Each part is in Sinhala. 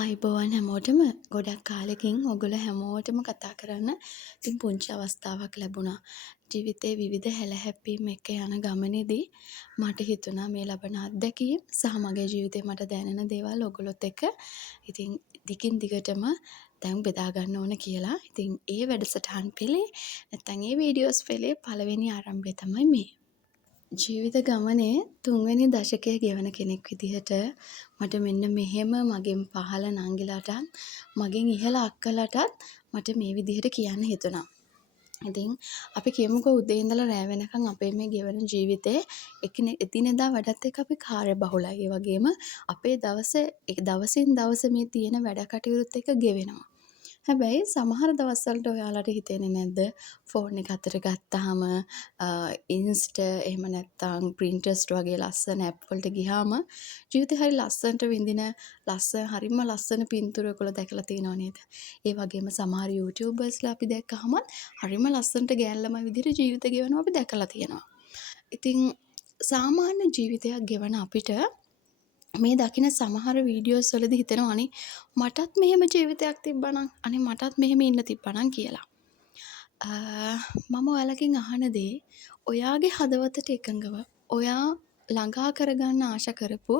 ආයුබෝවන් හැමෝටම ගොඩක් කාලෙකින් ඔයගොල්ලෝ හැමෝටම කතා කරන්න ඉතින් පුංචි අවස්ථාවක් ලැබුණා. ජීවිතේ විවිධ හැලහැප්පීම් එක්ක යන ගමනේදී මට හිතුණා මේ ලබන අත්දැකීම් සහ මගේ ජීවිතේ මට දැනෙන දේවල් ඔයගොල්ලොත් එක්ක ඉතින් දිගින් දිගටම දැන් බෙදා ගන්න ඕන කියලා. ඉතින් ඒ වැඩසටහන් පෙළේ නැත්නම් ඒ වීඩියෝස් පෙළේ පළවෙනි ආරම්භය තමයි මේ. ජීවිත ගමනේ තුන්වෙනි දශකය ගෙවන කෙනෙක් විදිහට මට මෙන්න මෙහෙම මගෙන් පහළ නංගිලාටත් මගෙන් ඉහළ අක්කලාටත් මට මේ විදිහට කියන්න හිතුණා. ඉතින් අපි කියමුකෝ උදේ ඉඳලා රෑ වෙනකන් අපේ මේ ගෙවන ජීවිතේ එදිනෙදා වැඩත් එක්ක අපි කාර්යබහුලයි. ඒ වගේම අපේ දවසින් දවස මේ තියෙන වැඩ කටයුතුත් එක්ක ගෙවෙනවා. හැබැයි සමහර දවස්වලට ඔයාලට හිතෙන්නේ නැද්ද ෆෝන් එක අතට ගත්තාම ඉන්ස්ට එහෙම නැත්නම් පින්ටරස්ට් වගේ ලස්සන ඇප් වලට ගියාම ජීවිතේ හරි ලස්සනට විඳින හරිම ලස්සන පින්තූර ඔයගොල්ලෝ දැකලා තියෙනව නේද? ඒ වගේම සමහර YouTubers ලා අපි දැක්කහම හරිම ලස්සනට ගෑන් ළමයි විදිහට ජීවිත ගෙවනවා අපි දැකලා තියෙනවා. ඉතින් සාමාන්‍ය ජීවිතයක් ගෙවන අපිට මේ දකින සමහර වීඩියෝස් වලදී හිතෙනවා අනේ මටත් මෙහෙම ජීවිතයක් තිබ්බනම් අනේ මටත් මෙහෙම ඉන්න තිබ්බනම් කියලා. මම ඔයාලකින් අහන දේ ඔයාගේ හදවතට එකඟව ඔයා ළඟා කරගන්න ආශා කරපු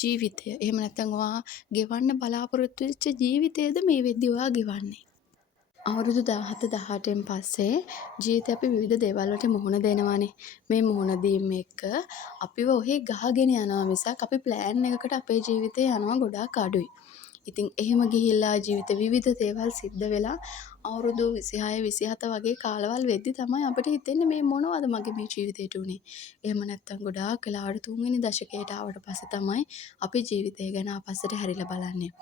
ජීවිතය. එහෙම නැත්නම් ඔයා ගෙවන්න බලාපොරොත්තු වෙච්ච ජීවිතයද මේ වෙද්දි ඔයා ගෙවන්නේ. අවුරුදු 17 18න් පස්සේ ජීවිතේ අපි විවිධ දේවල් වලට මුහුණ දෙනවානේ. මේ මුහුණ දීම එක්ක අපිව ඔහේ ගහගෙන යනවා මිසක් අපි ප්ලෑන් එකකට අපේ ජීවිතේ යනවා ගොඩාක් අඩුයි. ඉතින් එහෙම ගිහිල්ලා ජීවිත විවිධ දේවල් සිද්ධ වෙලා අවුරුදු 26 27 වගේ කාලවල් වෙද්දි තමයි අපිට හිතෙන්නේ මේ මොනවද මගේ මේ ජීවිතේට උනේ. එහෙම නැත්තම් ගොඩාක් වෙලාවට තුන්වෙනි දශකයට ආවට පස්සේ තමයි අපි ජීවිතය ගැන ආපස්සට හැරිලා බලන්නේ.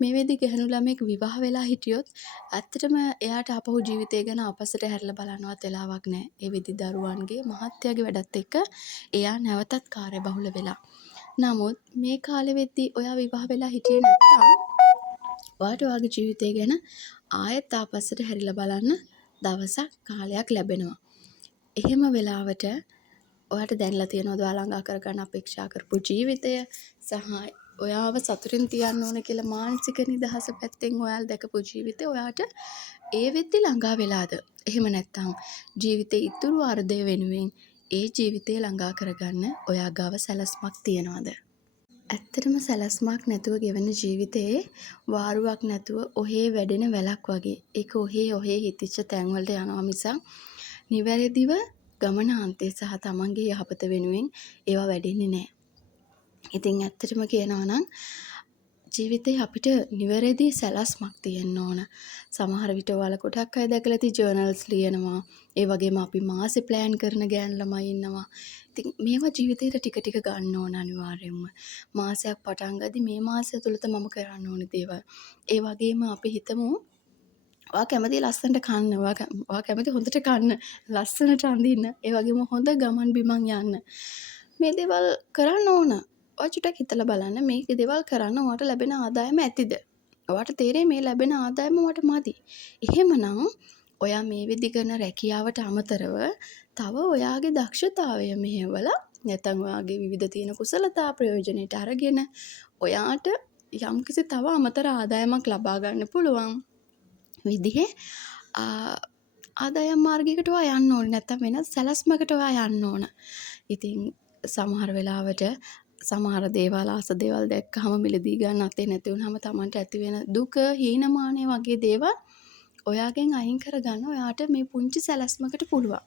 මේ වෙද්දි ගැහණු ළමෙක් විවාහ වෙලා හිටියොත් ඇත්තටම එයාට ආපහු ජීවිතය ගැන ආපස්සට හැරිලා බලන්නවත් වෙලාවක් නැහැ. ඒ වෙද්දි දරුවන්ගේ මහත්තයාගේ වැඩත් එක්ක එයා නැවතත් කාර්යබහුල වෙලා. නමුත් මේ කාලෙ වෙද්දි ඔයා විවාහ වෙලා හිටියේ නැත්තම් ඔයාට ඔයාගේ ජීවිතය ගැන ආයෙත් ආපස්සට හැරිලා බලන්න දවසක් කාලයක් ලැබෙනවා. එහෙම වෙලාවට ඔයාට දැනලා තියෙනවද ඔයා ළඟා කරගන්න අපේක්ෂා කරපු ජීවිතය සහ ඔයාව සතුටින් තියන්න ඕන කියලා මානසික නිදහස පැත්තෙන් ඔයාලා දැකපු ජීවිතය ඔයාට ඒ වෙද්දි ළඟා වෙලාද? එහෙම නැත්තම් ජීවිතේ ඉතුරු අර්ධය වෙනුවෙන් ඒ ජීවිතය ළඟා කරගන්න ඔයා ගාව සැලැස්මක් තියනවද? ඇත්තටම සැලැස්මක් නැතුව ගෙවන ජීවිතේ වාරුවක් නැතුව ඔහේ වැඩෙන වැලක් වගේ. ඒක ඔහේ හිතිච්ච තැන් වලට යනවා මිසක් නිවැරදිව ගමනාන්තය සහ තමන්ගේ යහපත වෙනුවෙන් ඒවා වැඩෙන්නේ නැහැ. ඉතින් ඇත්තටම කියනවා නම් ජීවිතේ අපිට නිවැරදි සැලැස්මක් තියෙන්න ඕන. සමහර විට ඔයාලා කොටක් අය දැකලා ඇති ජර්නල්ස් ලියනවා. ඒ වගේම අපි මාසෙ ප්ලෑන් කරන ගෑන් ළමයි ඉන්නවා. ඉතින් මේවා ජීවිතේට ටික ටික ගන්න ඕන අනිවාර්යයෙන්ම. මාසයක් පටන් ගද්දි මේ මාසය තුලත මම කරන්න ඕන දේවල්. ඒ වගේම අපි හිතමු ඔයා කැමති ලස්සනට කන්න. ඔයා කැමති හොඳට කන්න. ලස්සනට අඳින්න. ඒ වගේම හොඳ ගමන් බිමන් යන්න. මේ දේවල් කරන්න ඕන. ඔයා චුට්ටක් හිතලා බලන්න මේ දේවල් කරන්න ඔයාට ලැබෙන ආදායම ඇතිද? ඔයාට තේරෙයි මේ ලැබෙන ආදායම මට මදි. එහෙමනම් ඔයා මේ විදි කරන රැකියාවට අමතරව තව ඔයාගේ දක්ෂතාවය මෙහෙवला නැත්නම් ඔයාගේ විවිධ තියෙන කුසලතා ප්‍රයෝජනෙට අරගෙන ඔයාට යම්කිසි තව අමතර ආදායමක් ලබා ගන්න පුළුවන් විදිහේ ආදායම් මාර්ගයකට ඔයා යන්න ඕනේ. නැත්නම් වෙනත් සැලැස්මකට ඔයා යන්න ඕන. ඉතින් සමහර වෙලාවට සමහර දේවල් ආස දේවල් දැක්කහම මිලදී ගන්න අතේ නැති වුනහම Tamanට ඇති වෙන දුක, හීනමානය වගේ දේවල් ඔයාගෙන් අයින් කරගන්න ඔයාට මේ පුංචි සැලැස්මකට පුළුවන්.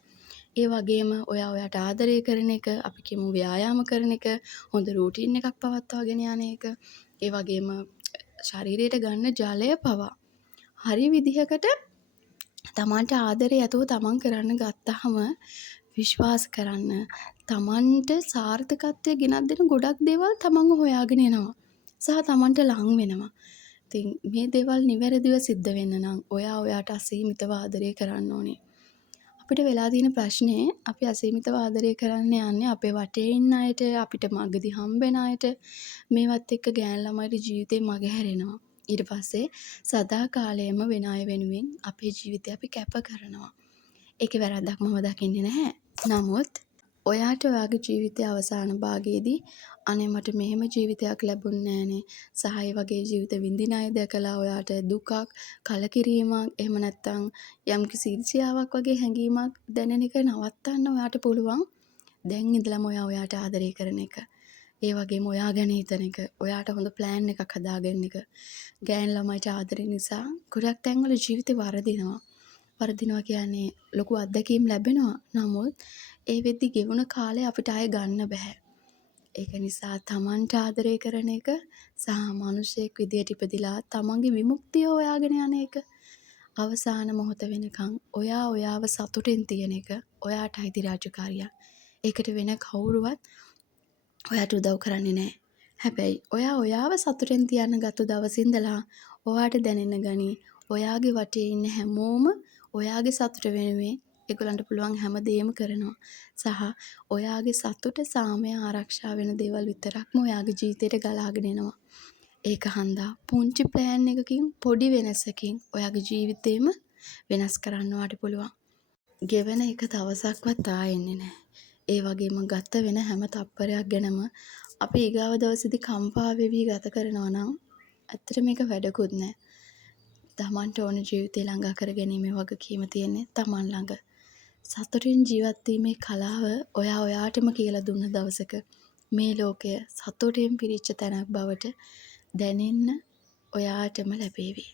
ඒ වගේම ඔයාට ආදරය කරන එක, අපි කියමු ව්‍යායාම කරන එක, හොඳ රූටින් එකක් පවත්වාගෙන යන එක, ඒ වගේම ශරීරයට ගන්න ජලය පවා හරි විදිහකට Tamanට ආදරය ඇතුව Taman කරන්න ගත්තාම විශ්වාස කරන්න තමන්ට සාර්ථකත්වය ගෙනත් දෙන ගොඩක් දේවල් තමන්ව හොයාගෙන එනවා. සහ තමන්ට ලං වෙනවා. ඉතින් මේ දේවල් නිවැරදිව සිද්ධ වෙන්න නම් ඔයාට අසීමිතව ආදරය කරන්න ඕනේ. අපිට වෙලා තියෙන ප්‍රශ්නේ අපි අසීමිතව ආදරය කරන්න යන්නේ අපේ වටේ ඉන්න අයට, අපිට මගදී හම්බෙන අයට. මේවත් එක්ක ගෑන් ළමයිට ජීවිතේ මගහැරෙනවා. ඊට පස්සේ සදා කාලයම වෙන අය වෙනුවෙන් අපේ ජීවිතය අපි කැප කරනවා. ඒකේ වැරද්දක් මම දකින්නේ නැහැ. නමුත් ඔයාට ඔයාගේ ජීවිතයේ අවසාන භාගයේදී අනේ මට මෙහෙම ජීවිතයක් ලැබුණේ නෑනේ සහ ඒ වගේ ජීවිත විඳින අය දැකලා ඔයාට දුකක්, කලකිරීමක්, එහෙම නැත්නම් යම්කිසි ඊර්ෂ්‍යාවක් වගේ හැඟීමක් දැනෙන එක නවත්තන්න ඔයාට පුළුවන්. දැන් ඉඳලම ඔයාට ආදරය කරන එක. ඒ වගේම ඔයා ගැන හිතන එක. ඔයාට හොඳ ප්ලෑන් එකක් හදාගන්න එක. ගෑණු ළමයිට ආදරේ නිසා ගොඩක් තැන්වල ජීවිතේ වරදිනවා. වරදිනවා කියන්නේ ලොකු අත්දැකීම් ලැබෙනවා. නමුත් ඒ වෙද්දි ගෙවුණ කාලය අපිට ආයෙ ගන්න බෑ. ඒක නිසා තමන්ට ආදරය කරන එක සහ මිනිසෙක් විදියට ඉපදිලා තමන්ගේ විමුක්තිය හොයාගෙන යන එක අවසාන මොහොත වෙනකන් ඔයාව සතුටින් තියන එක ඔයාට අයිති රාජකාරියක්. ඒකට වෙන කවුරුවත් ඔයාට උදව් කරන්නේ නැහැ. හැබැයි ඔයාව සතුටින් තියන්න ගත්ත දවසේ ඉඳලා ඔයාට දැනෙන්න ගනි ඔයාගේ වටේ ඉන්න හැමෝම ඔයාගේ සතුට වෙනුවෙන් ඒගොල්ලන්ට පුළුවන් හැම දෙයක්ම කරනවා. සහ ඔයාගේ සතුට සාමය ආරක්ෂා වෙන දේවල් විතරක්ම ඔයාගේ ජීවිතේට ගලාගෙන එනවා. ඒක හන්දා පුංචි ප්ලෑන් එකකින් පොඩි වෙනසකින් ඔයාගේ ජීවිතේම වෙනස් කරන්න ඔයාට පුළුවන්. ගෙවෙන එක දවසක්වත් ආයෙ එන්නේ නැහැ. ඒ වගේම ගත වෙන හැම තප්පරයක් ගැනම අපි ඊගාව දවසේදී කම්පා වෙවි ගත කරනවා නම් ඇත්තට මේක වැඩකුත් නැහැ. තමන්ට ඕන ජීවිතේ ළඟා කර ගැනීමේ වගකීම තියෙන්නේ තමන් ළඟ. සතුටින් ජීවත් වීමේ කලාව ඔයාටම කියලා දුන්න දවසක මේ ලෝකය සතුටින් පිරිච්ච තැනක් බවට දැනෙන්න ඔයාටම ලැබේවි.